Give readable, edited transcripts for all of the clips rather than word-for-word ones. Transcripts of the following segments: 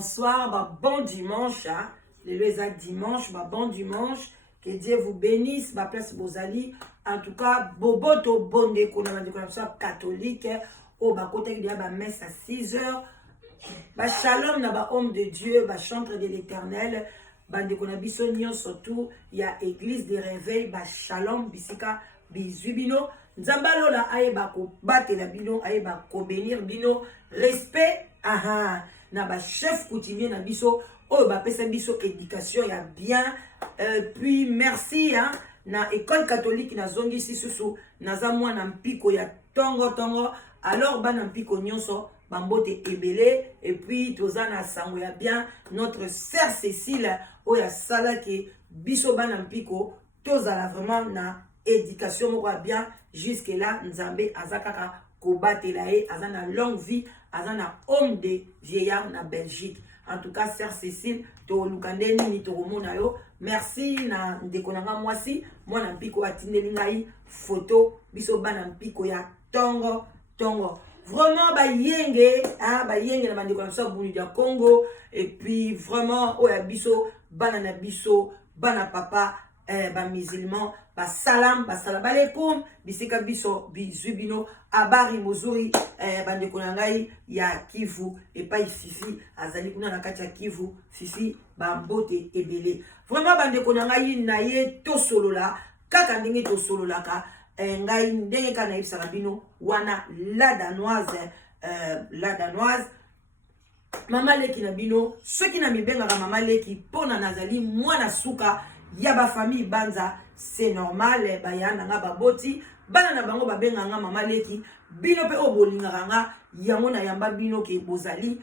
Bonsoir, bon dimanche, hein? Les dimanche, bon dimanche, que Dieu vous bénisse, ma place Bozali, en tout cas, boboto bonde, qu'on a catholique, au bas côté de la messe à 6 heures, shalom, na homme de Dieu, chantre de l'éternel, bande qu'on a bisognon, surtout, il y a église de réveil, shalom, bisika, bizubino, nzambalo la aeba ko bate la bino, aeba ko bénir bino, respect, aha. Na ba chef coutumier na biso o ba pesa biso éducation ya bien puis merci hein na école catholique na zongi sisusu na za mwana mpiko ya tongo alors bana mpiko nyonso bambote ebele et puis tozana sango ya bien notre sœur Cécile o ya sala ke biso bana mpiko tozala vraiment na éducation moko bien jusque là nzambe azakaka kobatela e azana longue vie azana homme de vieillard na Belgique. En tout cas, sœur Cécile, to lukandeni ni to romona yo. Merci na ndekonanga mwasi, mwana mpiko atindeli ngai photo biso bana mpiko ya tongo. Vraiment ba yenge na bandeko na so buni ya Congo et puis vraiment oya biso bana na biso bana papa ba musulman ba salam alaikum bisika biso bizubino abari mozuri bandeko na ngai ya Kivu et pas Fifi azali kuna na kati ya Kivu Fifi ba mbote ebele vraiment bandeko na ngai na ye to solola kaka ndenge to solola ka ngai ndenge kana ibisa bino wana la danoise mama leki na bino soki na mibenga ka mama leki pona nazali mwana suka ya ba famille banza c'est normal bayana nga baboti bana na bango babenga nga mama leki bino pe obolinga nga yango na yamba bino ke bozali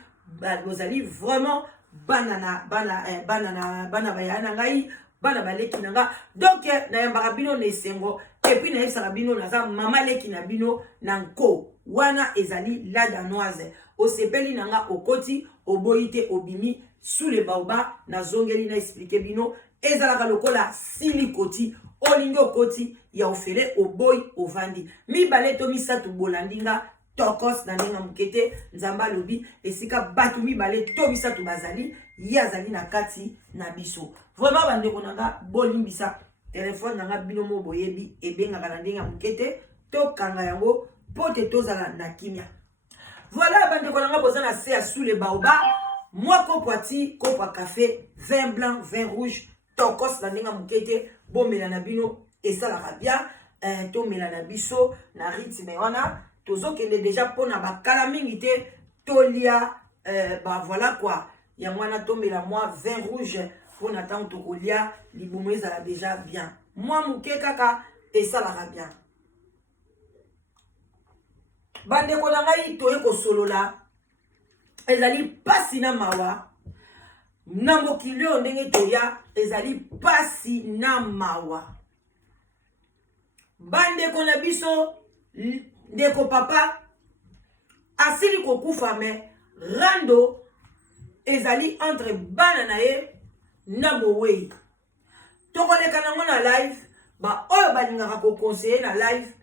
vraiment bana bayana ngai bana baleki nanga donc na yamba bino ne sengo et puis na yesa bino na za mama leki na bino na nko wana ezali la danoise o sepeli nanga okoti oboyite obimi sous le baoba na zongeli na expliquer bino ezalaka lokola silikoti olingo koti ya ofele oboy ovandi mi baleto misatu bolandinga tokos na ndenge mukete nzamba lobi esika batu mibale to misatu bazali yazali na kati na biso. Vraiment bandeko nanga bolimbisa téléphone nanga bino mo boyebi ebengaka na ndenge mukete to kanga yango pote tozala na kimia. Voilà bandeko nanga bozana se sous les baobab. Moi kopoati kopa café, vin blanc, vin rouge, tokos na ndenge mukete bo melana bino esalaka bien. To melana biso na rythme wana tozokende déjà pona bakala mingi te tolia voilà quoi ya mwana tomela moi vin rouge pona tant tokolia libumu ezala déjà bien moi muke kaka esalaka bien. Bandeko na ngai toye kosolola ezali pasi na mawa na mokili oyo ndenge toya ezali pasi na mawa. Bandeko na biso ndeko papa asili kokufa me rando ezali entre bana na ye na mowei. Tokoleka nango na live ba oyo balingaka kokonseye na live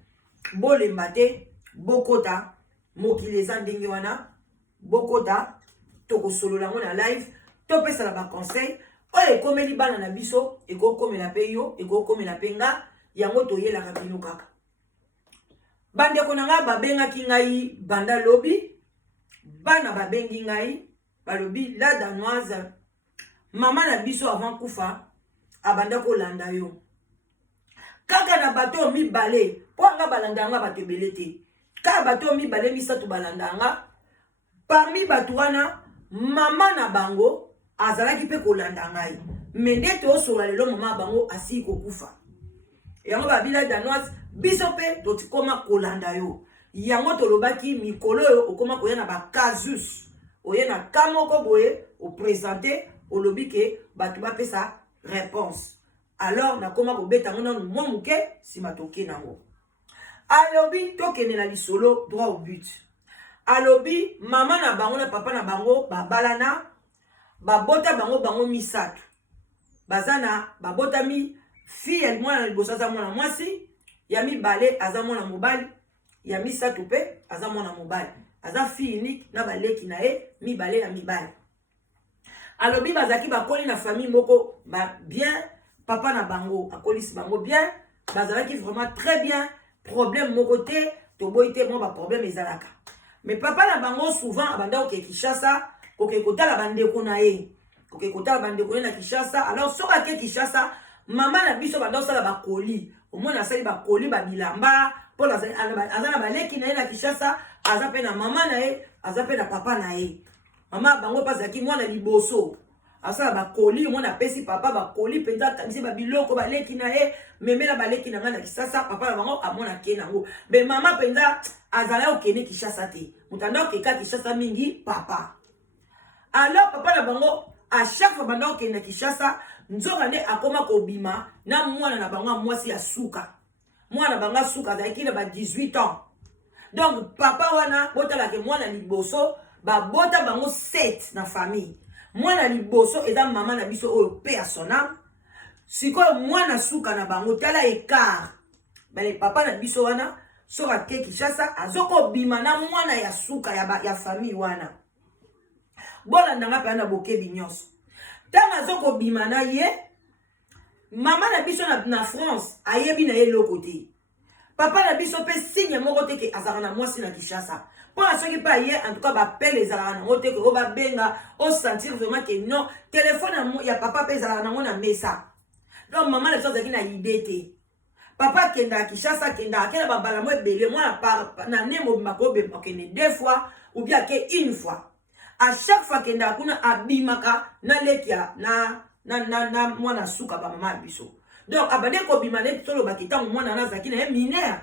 bolemba te bokota mokili eza ndenge wana bokota tokosolola ngo na live topesa na baconseil oyo ekomeli bana na biso ekokomela pe yo ekokomela pe nga yango toyelaka bino kaka. Bandeko na nga babengaki ngai banda lobi bana babengi ngai balobi la danoise mama na biso avant kufa abanda kolanda yo kaka na bato mibale po anga balanda nga bato ebele te kaka bato mibale misatu balanda nga parmi bato wana mama na bango azalaki pe kolanda ngai me nde tosola lelo mama bango asili kokufa yango babila danoise biso pe totikoma kolanda yo yango tolobaki mikolo yo okoma koya na bakazus oye na kamoko boye opresente olobi ke bato bapesa réponse alors nakoma kobeta ngo nanu mwa muke nsima toke nango alobi tokende na lisolo droit au but alobi mama na bango na papa na bango babalana babota bango misatu bazana babotami fille mwana liboso aza mwana mwasi ya mibale aza mwana mobali ya misatu pe aza mwana mobali aza fille unique na baleki na ye mibale ya mibale. Alobi bazaki bakoli na famille moko ba bien papa na bango akolisi bango bien bazalaki vraiment très bien problème moko te toboyi te mo ba problème ezalaka mais papa na bango souvent abanda oke Kinshasa oke kotala bandeko na ye oke kotala bandeko na Kinshasa alors soka ke Kinshasa mama na biso banda osala bakoli omona asali bakoli babilamba po aza na baleki na ye na Kinshasa aza pe na mama na ye aza pe na papa na ye mama bango pasaki mwana liboso asala bakoli omona apesi papa bakoli mpenza atangisi babiloko baleki na ye memela baleki na nga na Kinshasa papa na bango amona ke nango me mama mpenza azala okende Kinshasa te mutanda okeka Kinshasa mingi papa alors papa na bango à chaque fois banda okende Kinshasa nzoka nde akoma kobima na mwana na bango mwasi ya suka mwana banga suka azalaki na ba 18 ans donc papa wana botalaka mwana liboso babota bango 7 na famille mwana liboso eza mama na biso oyo pe ya sonam sikoyo mwana suka na bango tala écart bale papa na biso wana soka ke Kinshasa azoko bima na mwana ya suka ya famille wana bolanda nga pe na bokebi nyonso tanga azoko bima na ye mama na biso na France ayebi na ye loko te papa na biso pe signe moko te ke azaka na mwasi na Kinshasa pour soki pa ye en tout cas bapele ezalaka nango te ke o babenga o sentir vraiment que non téléphone ya papa pe ezalaka nango na mesa donc mama na biso azalaki na idée te papa akendaka Kinshasa akendaka ake na babala mo ebele mwana na ne mobima kobema okende 2 fois ou bien ake 1 fois à chaque fois akendaka kuna abimaka na leki ya na mwana suka ba mama biso donc abade kobima neti tolobaki ntango mwana na azalaki na ye minere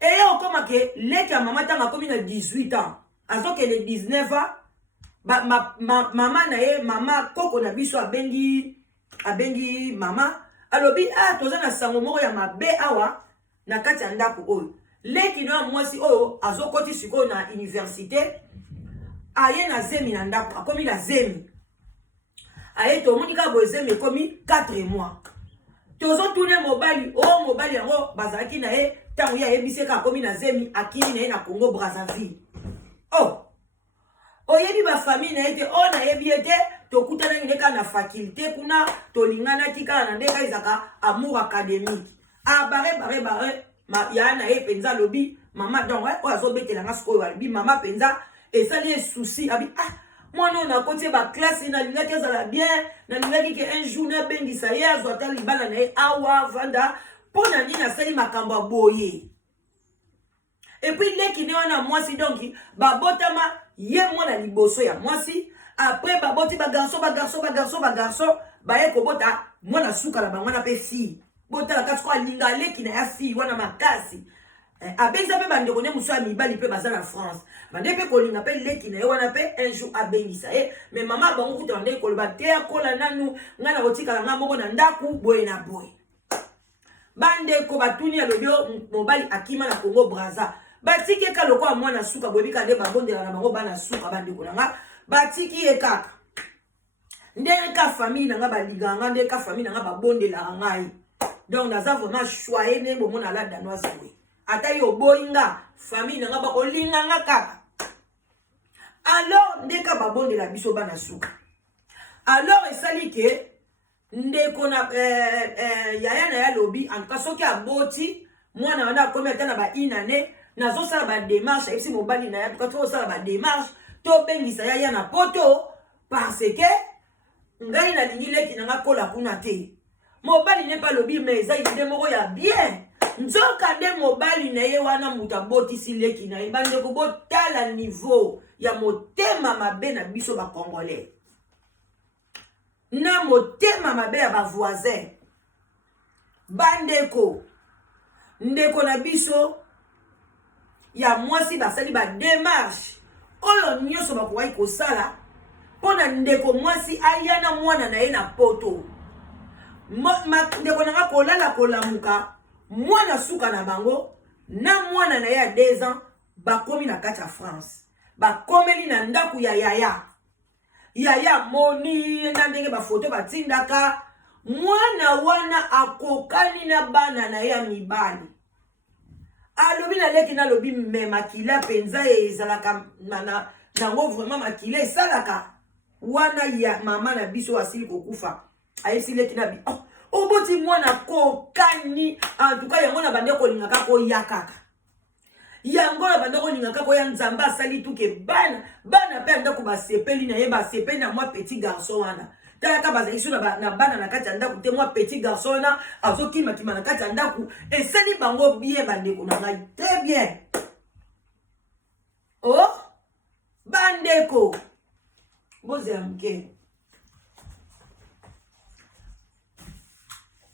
et okoma ke leki ya mama ntango akomi na 18 ans azokende 19 ans mama na ye mama koko na biso abengi mama alobi toza na sango moko ya mabe awa na kati ya ndako oyo leki no ya mwasi oyo azokoti sikoyo na université aye na zemi na ndako akomi na zemi aye tomoni kaka boye zemi ekomi 4 mois tozotune mobali yango bazalaki na ye tango ya yebise ka komi na zemi akini na ye na Congo Brazzaville. Oh oyebi ba famille na ete on na yebi ete tokutana neka na faculté kuna tolingana kika na ndeka izaka amour académique. Ah bare ma ya na ye penza lobi mama donc o azobetela nga siko lobi mama penza esali e souci abi moi non na côté ba classe na linga ke za bien na linga ki un jour na bengisa ye azwata libala na ye awa vanda pona nini asali makambo boye. Et puis leki ne wana mwasi donc babotama ye mwana liboso ya mwasi après baboti ba garçon baye kobota mwana suka na bangwana pe fille bota la kati kwa linga leki na ya fille wana makasi abenza pe bande kone muso ya mibali pe baza na France bande pe kolinga pe leki na ye wana pe un jour abengisa ye mais mama bango kuta bande koloba te akola nanu ngana kotikala nga moko na ndaku boye na boye bande ko batuni ya lobio mobali akima na Congo Brazza batiki ka lokwa mwana suka bobika nde babondela na bango bana suka bande kolanga batiki e kaka ndenge ka famille nanga baliganga ndenge ka famille nanga babondela ngai donc naza vraiment choyer ne bo mona la danoise we ata yo boinga famille nanga bakolinga nga kaka alors ndenge ka babondela biso bana suka alors esali ke ndeko na yaya na ya lobi en tout cas soki aboti mwana wana akomi ata na ba inane nazo sala ba démarche epsi mobali na ya tout cas to sala ba démarche to bengisa yaya na poto parce que ngai na lingi leki nanga kola kuna te mobali ne pa lobi mais eza ide moko ya bien nzoka de mobali na ye wana muta boti si leki na ye bande ko botala niveau ya motema mabe na biso ba congolais na motema mabe ya ba voisin bandeko ndeko na biso ya mwasi basali ba démarche oyo nyoso bakoki kosala pona ndeko mwasi ayana mwana na ye na poto ndeko nanga kolala kolamuka mwana suka na bango na mwana na ye ya 2 ans bakomi na kati ya France bakomeli na ndaku ya yaya moni na ndenge bafoto batindaka mwana wana akokani na bana na ya mibali alobi na leki na lobi me makila penza ezalaka nango vraiment makila esalaka wana ya mama na biso asili kokufa ayesi leki na bi oboti mwana kokani en tout cas yango na bande kolingaka koya kaka yango na bande kolingaka koya nzambe asali tuke bana pe ndako basepeli na ye basepeli na mwa petit garçon wana talaka bazaliso na bana na kati ya ndaku te mwa petit garçon wana azokima na kati ya ndaku esali bango bien bandeko na ngai très bien oh bandeko bozela mke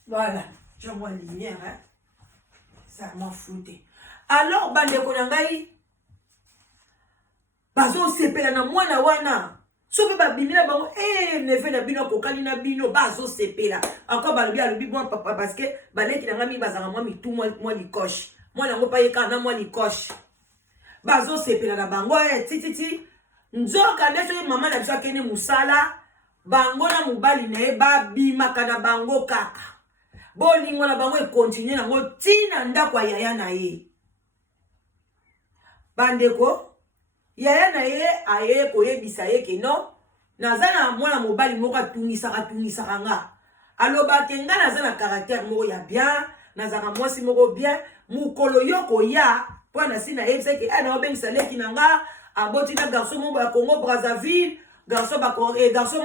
voilà je vois la lumière hein ça m'a fouté alors bandeko na ngai bazo sepela na mwana wana soki babimina bango neve na bino kokali na bino bazo sepela encore balobi alobi bon papa parce que baleki na ngami bazanga mwa mitu mwa likoshi mwana ngo pa yeka na mwa likoshi bazo sepela na bango tititi nzoka ndeso mama na biso akene musala bango na mobali na ye babimaka na bango kaka bolingo na bango ekontinue nango tina ndako ya yaya na ye bandeko yaya na ye aye koyebisa ye ke no naza na mwana mobali moko atungisaka nga alobake nga naza na caractère moko ya bien nazaka mwasi moko bien mukolo yo koya mpo na si nayebisa ke naobengisa leki na nga aboti na garçon moko ya Congo Brazzaville garçon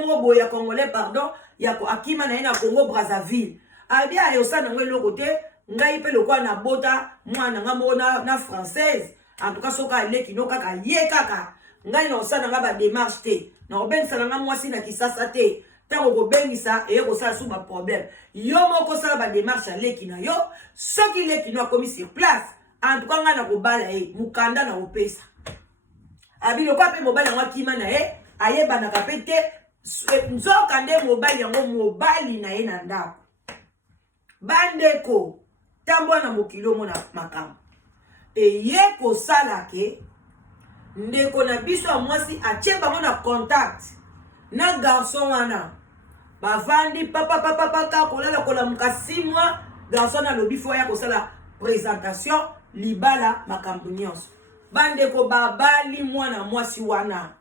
moko boye ya congolais pardon ya akima na ye na Congo Brazzaville abi ayosana ngo eloko te ngai mpe lokwa na bota mwana nga moko na française en tout cas soka leki no kaka ye kaka ngai na osana nga ba démarche te na obengisa nga mwasi na kisasa te tango kobengisa eye kosala su ba problème yo moko sala ba démarche leki na yo soki leki no akomi sur place en tout cas nga na kobala ye mukanda na opesa abi lokwa pe mobali yango akima na ye ayebanaka pe te nzoka nde mobali yango mobali na ye na ndako bandeko tambola na mokili omona makambo eye kosala ke ndeko na biso ya mwasi atie bango na contact na garçon wana bavandi papa kolala kolamuka 6 mois garçon alobi fo ya kosala présentation libala makambo nyonso bandeko babali mwana mwasi wana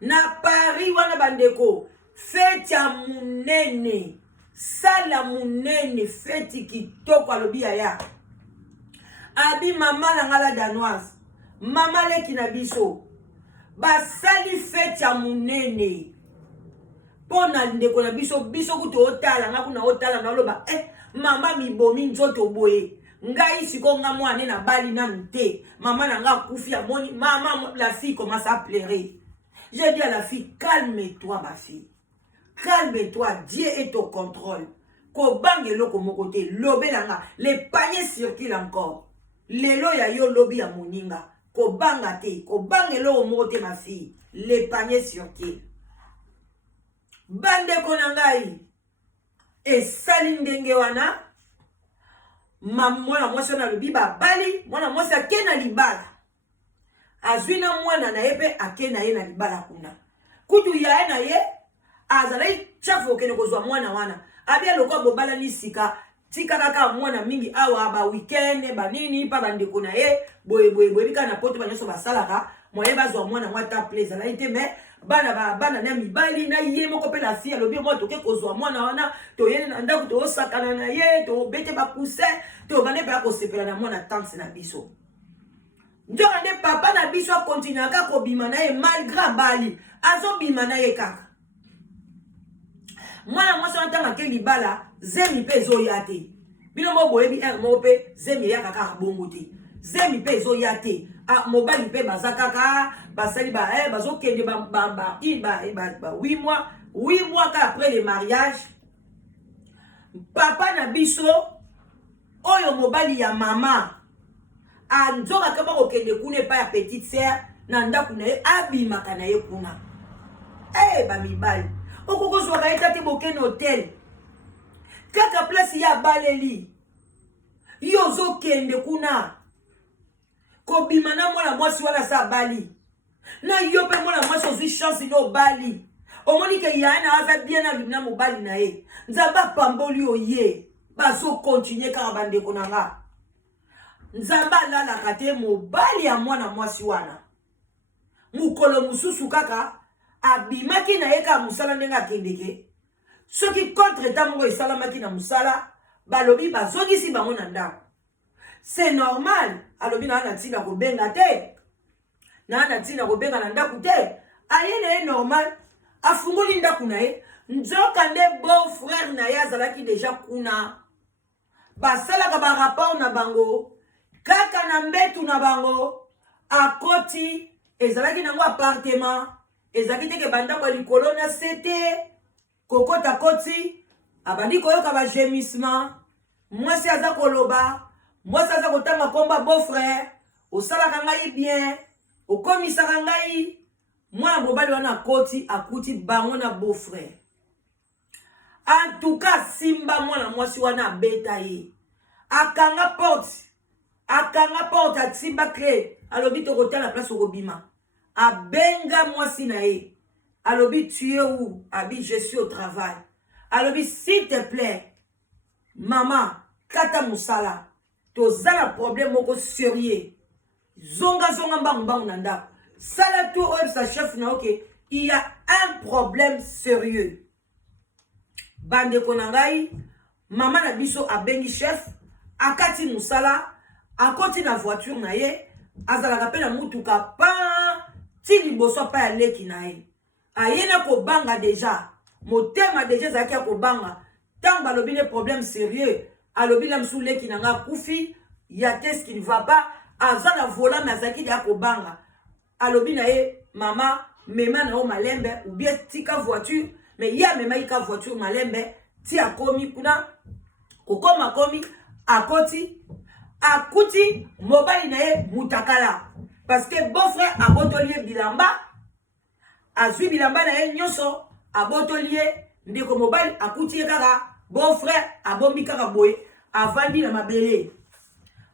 na Paris wana bandeko fete ya munene sala munene fete kitoko alobi ya abi mama na ngala danoise mama leki na biso basali fete ya munene pona ndeko na biso kuto otala nga kuna otala na loba mama mibomi nzoto boye ngai sikonga mwana na bali na mte mama na nga kufi amoni mama la fille commence à pleurer. Je dis à la fille, calme-toi ma fille. Calme-toi, Dieu est au contrôle. Kobangelo komo côté, lobe langa, les paniers circulent encore. Lelo ya yo lobi ya moninga. Kobanga te, kobangelo komo côté ma fille. Les paniers circulent. Bande konangai. Et salindenge wana. Mwana mwasi na lobi ba bali, mwana mwasi akena libala. Azwina mwana na yepe akena ye na libala kuna. Kutu ya na ye azalai chafu kene kozwa mwana wana. Abia lokwa bobala ni sika tika kaka mwana mingi awa ba weekend ba nini pa bandeko na ye boye bika na poto banyoso basalaka moye bazwa mwana mwata plaisir la ite me bana na mibali na ye moko pe la fille lobi mo toke kozwa mwana wana to yene na ndako to sakana na ye to bete ba poussin to bane pa ko sepela na mwana tante na biso. Njoka nde papa na biso continue kaka bima na ye malgré bali azo bima na ye kaka. Mwana mwasi ntanga ke libala zemi pe zo yate. Bino mo boyebi mo pe zemi ya kaka bongo te. Zemi pe zo yate. A mobali pe bazakaka basali ba bazo kende ba 8 mois après le mariage. Papa na biso oyo mobali ya mama anzoka kaba kokende kuna pa ya petite sœur na ndaku na ye abimaka na ye kuna. Ba mibali okoko zwa eta te bokene hotel kaka place ya baleli yo zo kende kuna ko bima na mwana mwasi wana sa bali na yo pe mwana mwasi ozwi chance no bali omoni ke ya na aza bien na mobali na ye nzamba pamboli oye baso continuer kaka bandeko na nga nzamba lalaka te mobali ya mwana mwasi wana mukolo mususu kaka abimaki na yeka musala ndenga kendeke soki contre tamongo esalamaki na musala balobi bazongisi bango na ndako. C'est normal alobi na ana tina kobenga te na ana tina kobenga na ndako te ayene e normal afungoli ndako na ye nzoka nde beau frère na ye azalaki deja kuna basalaka ba rapport na bango kaka na mbetu na bango akoti ezalaki nango appartement ezaki teke banda kwa likolo na sete kokota koti abandi koyoka ba gémissement mwasi aza koloba mwasi aza kotanga komba beau frère osalaka ngai bien okomisaka ngai mwana mobali wana koti akuti bango na beau frère. En tout cas simba mwana mwasi wana abeta ye akanga porte atimba clé alobi tokotala place okobima abenga mwasi na ye alobi tu es où? Abi je suis au travail. Alobi s'il te plaît maman kata musala tozala problème moko sérieux zonga mbangu na ndako sala tout oyo sa chef na ok il y a un problème sérieux. Bandeko na ngai mama na biso abengi chef akati musala akoti na voiture na ye azalaka pe na mutuka pa ti liboso pa ya leki na ye ayena kobanga deja motema deja ezalaki ya kobanga ntango balobi ne problème sérieux alobi na msu leki na nga kufi ya qu'est-ce qui ne va pas aza na volant mais azalaki ya kobanga alobi na ye mama mema na yo malembe ou bien tika voiture mais ya mema ika voiture malembe ti akomi kuna kokoma komi akoti akuti mobali na ye mutakala parce que beau frère abotoli bilamba azwi bilamba na ye nyonso abotoli ndeko mobali akuti ye kaka beau frère abombi kaka boye avandi na mabele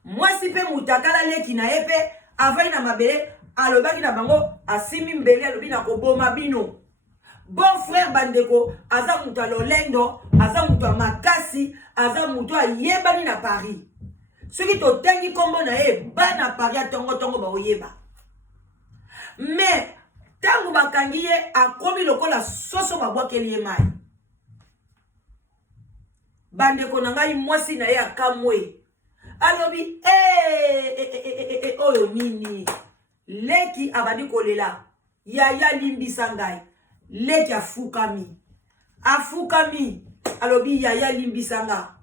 mwasi pe mutakala leki na ye pe avandi na mabele alobaki na bango asimi mbele alobi na koboma bino. Bon frère bandeko aza mutu lolendo aza mutu makasi aza mutu yebani na Paris Ce qui te tengi kombo na ye, bana paria tongo tongo ba oyeba. Mais, tango bakangi ye, akomi lokola soso babwakeli ye mai. Bandeko na ngai mwasi na ye akamwe. Alobi, oyo nini. Leki abadi kolela. Yaya limbisa ngai. Leki afukami. Afukami. Alobi yaya limbisa nga.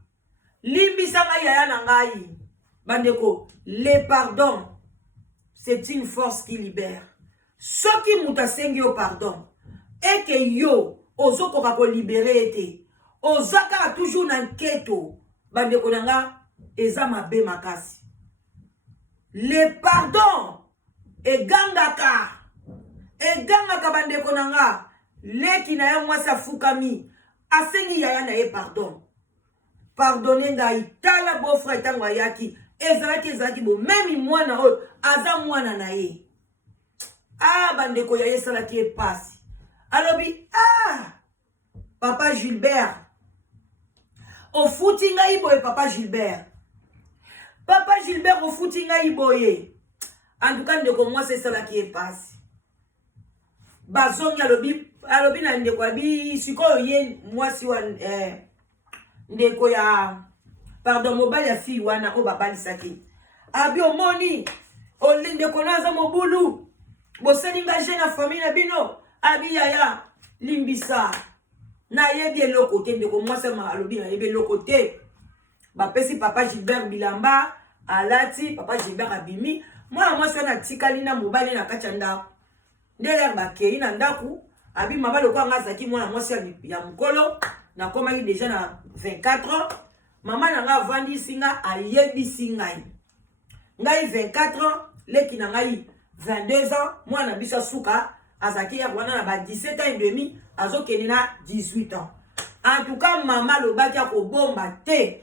Limbisa ngai yaya na ngai. Bandeko, le pardon, c'est une force qui libère. Soki muta sengi yo pardon. Et que yo, ozoko kako libéré ete. Ozaka toujours na keto. Bandeko nanga, eza mabe makasi. Le pardon, e gangaka. E gangaka bandeko nanga. Leki na ya mwasi afukami. Asengi yaya na ye pardon. Pardonnez ngai. Tala beau frère tango ayaki. Ezalaki bo. Même mwana oyo. Aza mwana na ye. Ah, bandeko yaya salaki e pasi. Alobi, Papa Gilbert. O fouti ngai boye Papa Gilbert. Papa Gilbert o fouti ngai boye. En tout cas, ndeko moi c'est ça là qui est passé. Bazongi alobi na ndeko abi sikoyo ye moi si wan ndeko ya pardon mobile ya fille wana o babali saki. Abi omoni o ndeko naza mobulu. Boseli engagé na famille na bino. Abi yaya limbisa. Na yebi eloko te ndeko moi c'est ma alobi na yebi eloko te. Ba pesi Papa Gilbert bilamba alati Papa Gilbert abimi. Moi na tikali na mobile na kachanda. Ndele bakeri na ndaku abi mabalo ko nga zaki mwana mwasi ya mukolo na koma ki déjà na 24 ans. Mama na nga vandi singa ayebi singai. Ngai 24 ans, leki na ngai 22 ans, mwana bisa suka azaki ya wana na ba 17 ans et demi, azokeni na 18 ans. En tout cas mama lobaki ko bomba te.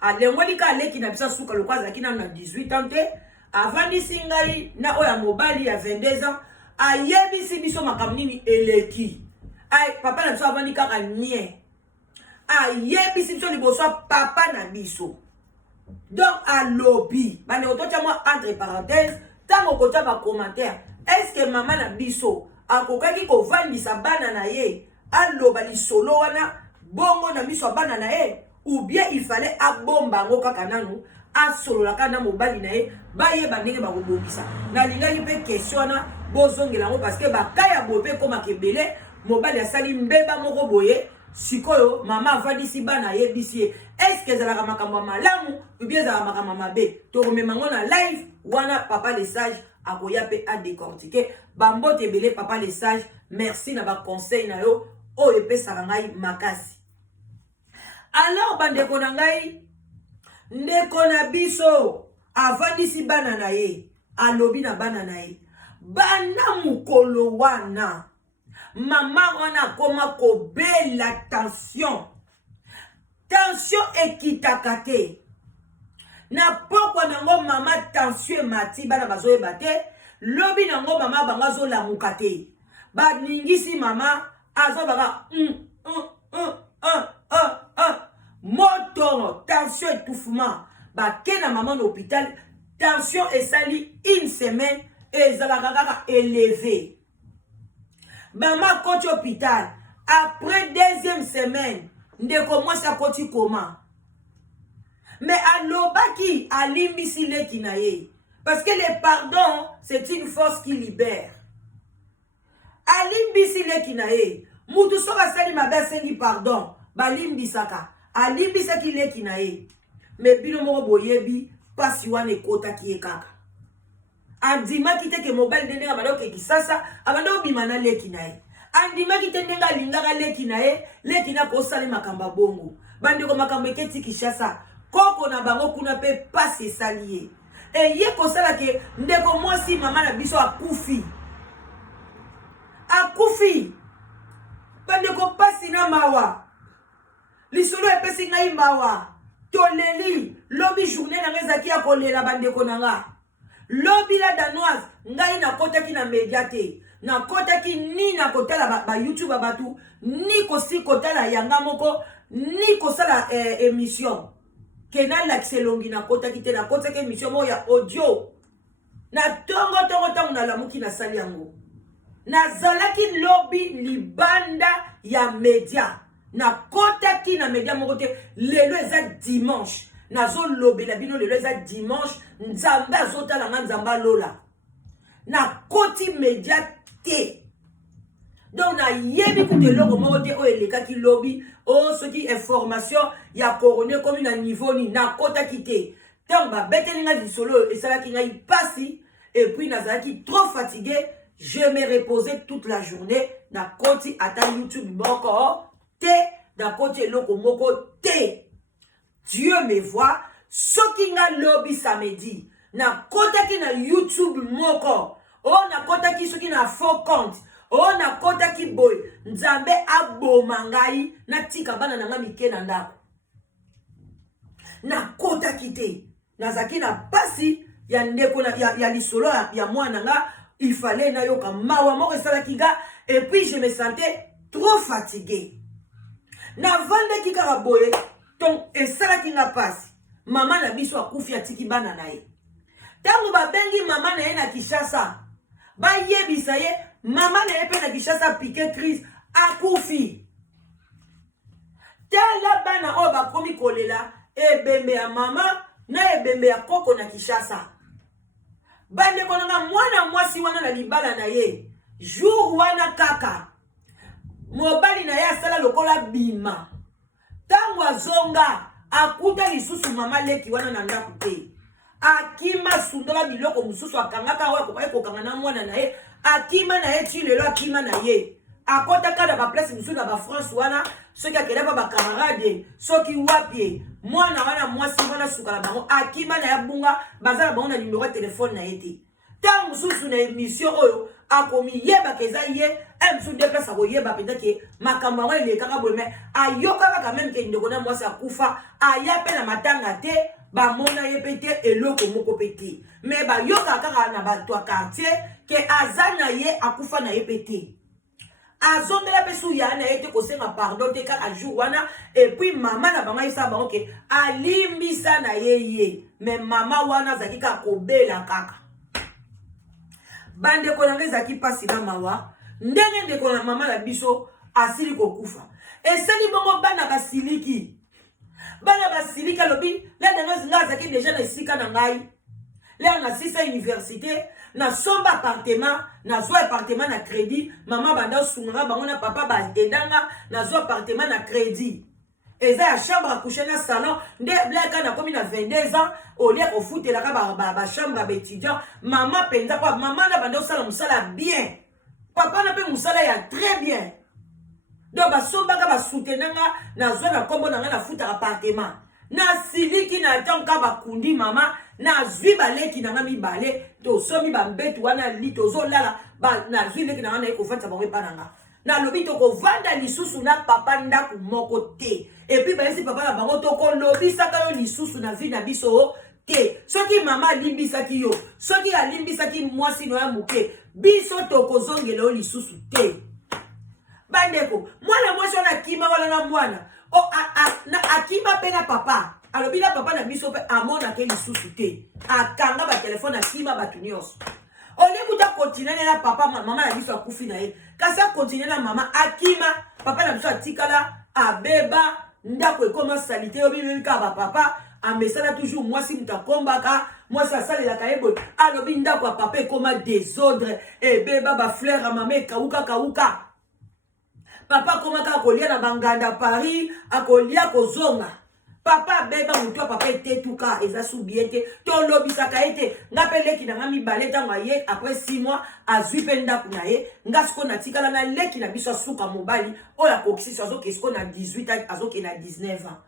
Alengoli ka leki na bisa suka lokwa azaki na 18 ans te. Avandi singai na oya mobali ya 22 ans. Ayebi si biso makamnini eleki. Ay papa na biso avandi kaka nie. Ayebi si biso liboso papa na biso. Donc à lobby, bane otocha moi entre parenthèses, tango kota ba commentaire, est-ce que maman na biso akokaki ko vandisa bana na ye, aloba li solo wana bongo na biso bana na ye, ou bien il fallait abomba ngo kaka nanu a solo la kana mobali na ye, ba ye bandenge ba kobobisa. Na linga yipe question na bozongela ngo parce que ba kaya bobe koma kebele, mobali asali mbeba moko boye. Sikoyo mama avandisi bana yebisi est-ce que zalaka makambo malamu ou bien zalaka makambo mabe to rememango na live wana papa les sages akoya pe a décortiquer bambote belé papa les sages merci na ba conseil na yo o epesa ngai makasi. Alors bandeko na ngai ndeko na biso avandisi bana na ye alobi na bana na ye bana mukolo wana maman wana koma kobela tension. Tension ekitaka te. Na pokwa nango mama tension mati bana bazoe bate. Lobi nango mama bangazo la mukate. Ba ningisi mama azo baga moto tension étouffement. Ba kena maman l'hôpital tension esali une semaine et zalaka élevé. Maman coach hôpital. Après deuxième semaine, ne commence à coacher comment? Mais à l'obaki, à l'imbécile qui naïe. Parce que le pardon, c'est une force qui libère. À l'imbécile qui naïe. Moutou sora sali ma belle sengi pardon. Ba limbisaka. À l'imbécile qui naïe. Mais bino mo boyebi, pas si wane kota qui est kaka. Andima kite ke mobile denga baloke kisasa abando bimana leki nae. Andima kite denga lingaka leki nae, leki na ko sali makamba bongo. Bandi ko makambo eketi kishasa. Koko na bango kuna pe passe salier. E ye ko sala ke ndeko mwasi mama na biso akufi. Akufi. Bandi ko passe na mawa. Lisolo epesi ngai mawa. Toleli, lobi journée na ngezaki ya kolela bandeko nanga. Lobi la danoise, ngai na kota ki na mediate, na kota ki ni na kota la ba YouTube batu, ni kosi kota la yanga moko, ni kosa la émission. kena lakselongi na kota kite na kota ke mission mo ya audio na tongo na lamuki na sali yango na zalaki lobby libanda ya media na kota ki na media moko te lelo eza dimanche nazo lobby la bino lelo eza dimanche nzambe azotala nga nzamba lola na koti media te. Donc na yebi ku de loko moko te o eleka ki lobby o soki information ya coroner comme na niveau ni na kota ki te. Donc ba beteli nga disolo et ça qui nga pasi et puis nazalaki trop fatigué, je me reposais toute la journée na koti ata YouTube moko te na koti loko moko te. Dieu me voit soki nga lobby samedi na kota ki na YouTube moko o na kota ki soki na faux compte o na kota ki boy nzambe aboma ngai na tika bana na nga mike na ndako na kota ki te nazaki na pasi ya ndeko ya lisolo ya mwana nga il fallait na yoka mawa moko esalaki nga et puis je me sentais trop fatigué na vande ki kaka boye donc esalaki nga pasi mama na biso akufi atiki bana na ye tango babengi mama na ye na Kinshasa bayebisa ye mama na ye pe na Kinshasa piqué crise akufi tala bana oyo bakomi kolela ebembe ya mama na ebembe ya koko na Kinshasa bandeko nanga mwana mwasi wana na libala na ye jour wana kaka mobali na ye asala lokola bima tango azonga akuta lisusu mama leki wana na ndako te akima sundola biloko mususu akangaka oyo kokanga na mwana na ye akima na ye ti lelo akima na ye akotaka na baplace mususu na bafrance wana soki akenda pa bakamarade soki wapi mwana wana mwasi wana suka na bango akima na ya bunga baza na bango na numero ya telefone na ye te ntango mususu na émission oyo akomi yebaka eza ye mususu de place akoyeba mpenza ke makambo yango elekaka boye me ayokaka quand même ke ndeko na mwasi akufa aya mpe na matanga te bamona ye pe te eloko moko pe te me bayokaka kaka na bato ya quartier ke aza na ye akufa na ye pe te azondela pe su ya na ye te kosenga pardon te kaka jour wana et puis mama na bango ayebisa bango ke alimbisa na ye me mama wana azalaki kaka kobela kaka bandeko na ngai ezalaki mpasi na mawa ndenge ndeko na mama na biso asili kokufa esali bongo bana basiliki alobi lende nga azalaki deja na esika na ngai lelo na sisa université na somba appartement nazwa appartement na crédit mama banda osunganga bango na papa baedanga nazwa appartement na crédit eza ya chambre à coucher na salon nde bleka na komi na 22 ans olia kofutelaka chambre d'étudiant mama penza kwa mama na banda osala mosala bien papa na pe mosala ya très bien donc basombaka basoutenanga nazwa na kombo na nga na futa appartement na siliki na tanka bakundi mama na zwi baleki na nga mibale tosomi bambetu wana li tozolala na zwi leki na nga na ye kofatisa bango epa na nga nalobi tokovanda lisusu na papa ndako moko te epuis bayesi papa na bango tokolobisaka yo lisusu na vi na biso te soki mama alimbisaki yo soki alimbisaki mwasi no ya moke biso tokozongela yo lisusu te bandeko mwana mwasi wana akima wana na mwana akima pe na papa alobi na papa na biso pe amonake lisusu te akanga batelefone akima bato nyonso olekuta kontinue na papa mama na biso akufi na ye kasi akontinue na mama akima papa na biso atikala abeba ndako ekoma salite yo bimemika bapapa amesala toujours mwasi mutu akombaka mwasi asalelaka ye boye alobi ndako ya papa ekoma désordre ebeba bafleur ya mama ekawuka papa akomaka akolia na banganda Paris akolia kozonga papa abeba mutu ya papa etetuka eza su bien te tolobisaka ye te nga mpe leki na nga mibale ntango aye après 6 mois azwi mpe ndako na ye nga siko natikala na leki na biso asuka mobali oyo akokisi azoke siko na 18 azoke na 19 ans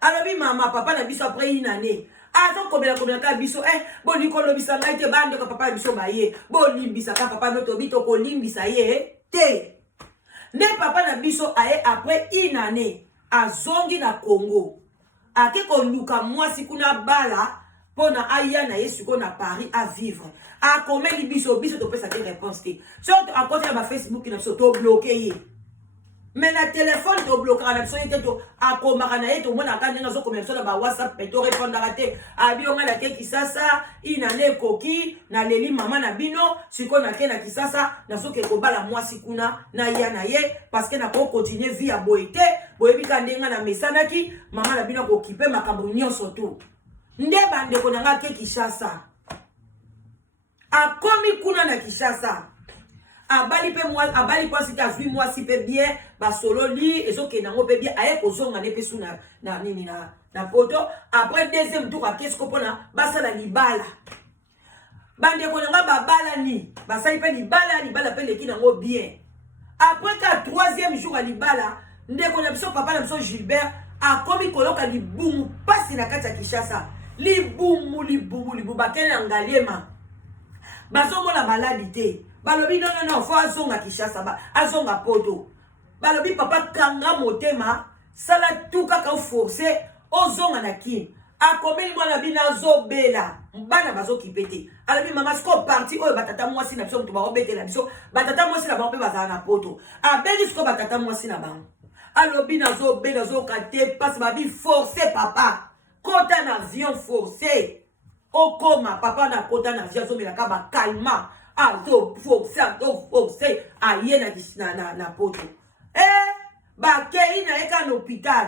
alobi mama papa na biso après une année azokomelaka biso bolikolobisa ngai te bandeko papa na biso baye bolimbisaka papa notobi tokolimbisa ye te nde papa na biso aye après une année azongi na Congo ake koluka mwasi kuna bala pona aya na ye siko na Paris à vivre akomeli biso topesa te réponse te so akote na Facebook na biso to bloqué ye Mais na téléphone to bloquera na biso yete to akomaka na ye to mona ka ndenga zo commercial na ba WhatsApp pe to répondre te abi onga na ke kisasa ina ne koki na leli mama na bino siko na ke na kisasa na soke ko bala mwasi kuna na ya na ye parce que na ko continuer vie ya boité boyebi ka ndenga na mesanaki mama na bino ko kipe makambo nyonso to nde bande ko nanga ke Kinshasa akomi kuna na Kinshasa abali pe moi abali kwa sita azui moi si pe bien ba solo li ezoke nango pe bien aye kozonga ne pe suna na nini na poto après deuxième tour a qu'est-ce qu'on a basala libala bande ko nga babala ni basali pe libala pe leki nango bien après ka troisième jour a libala ndeko na biso papa na biso Gilbert a komi koloka libumu pasi na kati ya Kinshasa libumu bakena ngaliema bazomona maladi te balobi non fo azonga Kinshasa azonga poto balobi papa kanga motema sala tout kaka forcer ozonga na kin akomeli mwana bina zobela bana bazokipete alobi mama sko parti oyo batata mwasi na biso mutu baobetela biso batata mwasi na bango pe bazala na poto abeli sko batata mwasi na bango alobi nazobela zokate pasi babi forcer papa kota na avion forcer okoma papa na kota na avion zomela ka ba calma azo forcer aye na poto bakei na eka na hôpital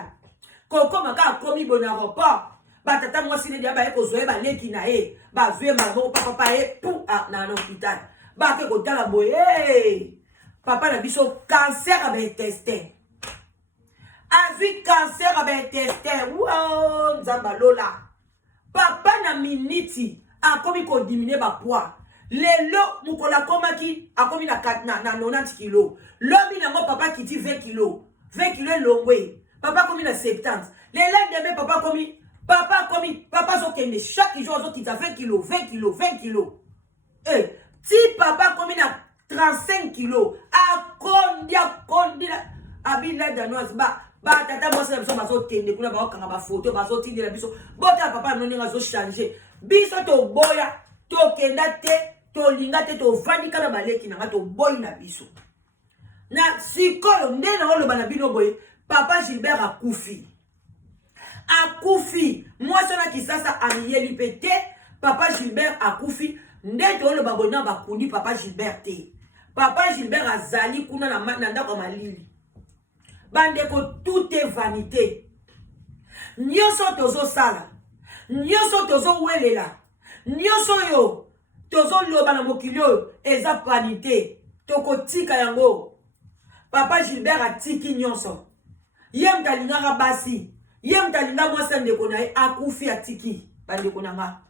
kokoma ka komi bon aéroport batata mwasi ne dia ba eko zoe ba leki na e ba zoe malamo papa e pou na hôpital ba ke kotala boye papa na biso cancer a ben testé avi cancer a ben testé wow nzamba lola papa na miniti akomi ko diminuer ba poids lelo mukola komaki akomi na 90 kilo lobi nango papa kiti 20 kilo longwe papa komi na 70 lelo debe papa komi papa zokende chaque jour zokita 20 kilo ti papa komi na 35 kilo akondi abila danoise ba tata mwasi na biso bazotende kuna bakokanga bafoto bazotindela biso bota papa noninga zochanger biso toboya tokenda te tolinga te tovandi kana baleki nanga toboyi na biso na sikoyo nde na oloba na bino boye papa Gilbert akufi mwasi na Kinshasa amiyeli pe te papa Gilbert akufi nde to oloba boye na bakundi papa Gilbert te papa Gilbert azali kuna na ndako malili bandeko tout est vanité nyonso tozosala nyonso tozowelela nyonso yo tozoloba na mokili oyo eza vanité tokotika yango papa Gilbert atiki nyonso ye mtalingaka basi ye mtalinga mwasi ndeko na ye akufi atiki bandeko nanga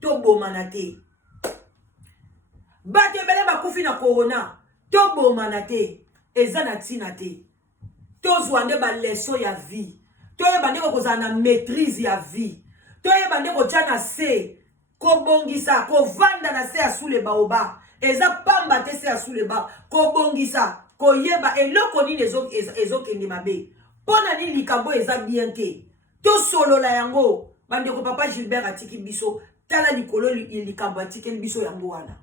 tobomana te bato ebele bakufi na corona tobomana te eza na ntina te tozwa nde baleso ya vie toyeba nde kokozala na maîtrise ya vie toyeba nde kotya na se kobongisa kovanda na se ya sule baoba eza pamba te se ya sule ba kobongisa koyeba eloko nini ezokende mabe mpona nini likambo eza bien te tosolola yango bandeko papa Gilbert atiki biso tala likolo likambo atikeli biso yango wana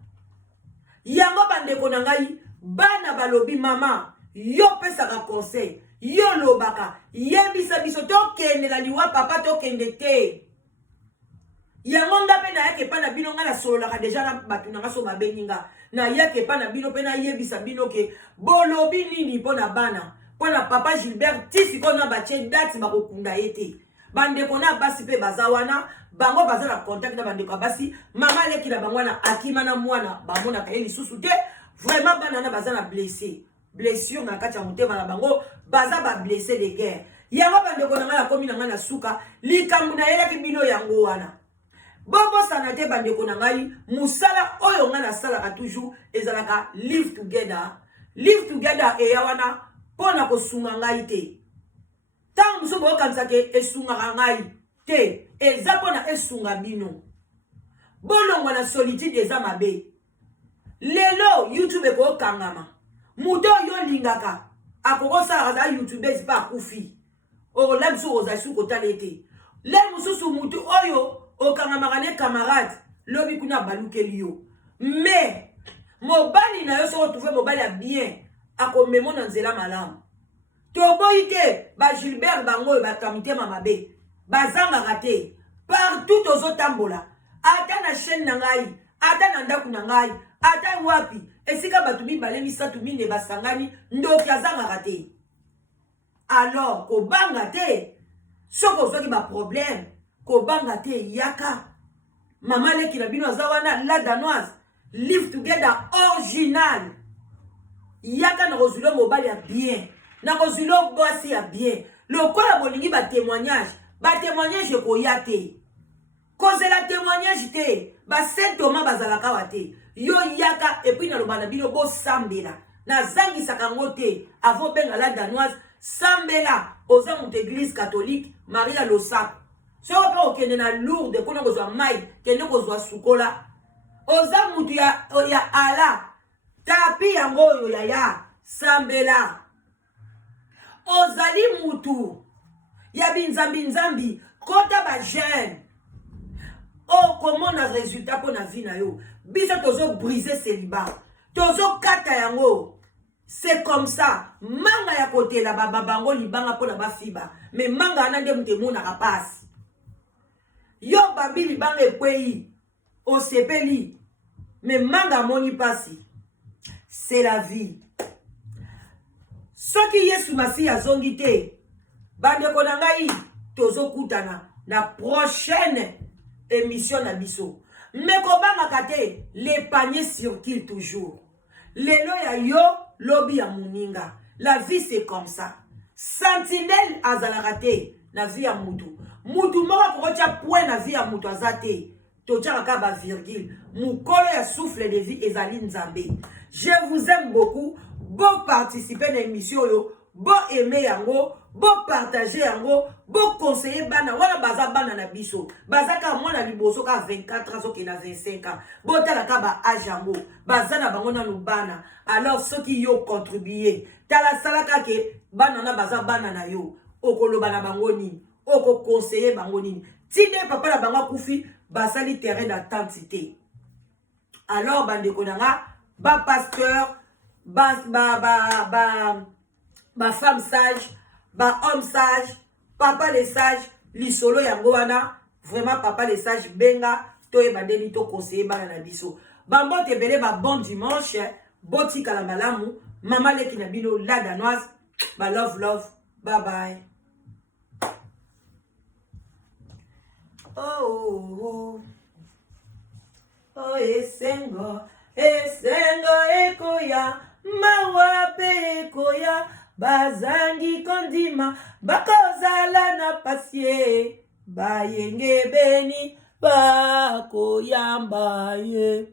yango bandeko na ngai bana balobi mama yo pesaka conseil yo lobaka yebisa biso tokende na liwa papa tokende te yango nga pe na yake pa na bino nga na sololaka deja na bato na nga so babengi nga na yake pa na bino pe na yebisa bino ke bolobi nini mpo na bana mpo na papa Gilbert ti sikoyo na batie dati bakokunda ye te bandeko na basi pe baza wana bango baza na contact na bandeko basi mama leki na bango wana akima na mwana bamonaka ye lisusu te vraiment bana na baza na blessure na kati ya motema na bango baza ba blessé de guerre yango bandeko na nga na komi na nga na suka likambo na yelaki bino yango wana bobosana te bandeko na ngai musala oyo nga nasalaka toujours ezalaka live together eya wana mpona kosunga ngai te ntango mosusu boyokanisa ke esungaka ngai te eza mpona esunga bino bolongwa na solitude eza mabe lelo YouTube ekoyokangama muto oyo olingaka akokosalaka za youtubers pa akufi okola biso kozali su kotala ete le mosusu mutu oyo okangamaka ne camarade lobi kuna balukeli yo mais mobali na yo soko trouve mobali ya bien akomemo na nzela malamu Toboite, ba Gilbert Bango, ba Kamite Mamabe, bazanga rate, partout aux otambola, ata na chaîne nangai, ata na ndaku nangai, ata wapi, esika batumi balemi satumi ne basangani, ndoki azanga rate. Alors, ko banga te, soko soki ba problème, ko banga te yaka. Maman le ki na bino azawana, la danoise, live together original. Yaka na rozulo mobile ya bien. Na rozulo bosi ya bien. Le quoi bolingi ba témoignage ko yate. Cause la témoignage te. Ba Saint Thomas bazalaka wate. Yo yaka et puis na lobana bino bo sambela. Na zangi sakango te. Avant benga la danoise sambela. Oza mont église catholique Maria Losak. So pa okende na lourde kono kozwa mai, kende kozwa sukola. Oza mutu ya ala. Tapi yango yo ya sambela. Ozali mutu ya binzambi kota ba jeune. Oh, comment na résultat pour na vie na yo. Bisa tozo briser célibat. Tozo kata yango. C'est comme ça. Manga ya côté la babango libanga pour na ba fiba. Mais manga anande mutemo na rapasi. Yo babi libanga ekwei. O sepeli. Mais manga moni pasi. C'est la vie. Ce qui est sous ma fille à zongite. Bande konangai. Tozo kutana. La prochaine émission na biso. Mais kobanga kate. Les paniers circulent toujours. Lelo ya yo. Lobby ya muninga. La vie c'est comme ça. Sentinelle azalarate. Na vie ya mutu. Mutu mwa kurocha point na vie ya mutu azate. Tocha kaba virgule. Mukolo ya souffle de vie ezali nzambe. Je vous aime beaucoup. Bon participer à l'émission yo. Bon aimer yango. Bon partager yango. Bon conseiller bana. Wala baza bana na biso. Baza ka mwana liboso ka 24 ans soki na 25 ans. Bon tala ka ba âge yango. Baza na bango na lubana. Alors ceux qui yo contribué. Tala salaka ke bana na baza bana na yo. Okolo bana bango nini. Oko conseiller bango nini. Tide papa na bango kufi. Basali terrain d'attentité. Alors bande konanga. Ba pasteur. Ba femme sage. Ba homme sage. Papa les sages. Li solo yango wana. Vraiment papa les sages. Benga. Toye bandeli to conseiller bana na biso. Bambo te bele ba bon dimanche. Boti kalamalamu. Maman le kinabino la danoise. Ba love. Bye bye. Oh, esengo ekoya, mawape ekoya, bazangi kondima, bakozala na pasie, bayenge beni, bakoyamba ye.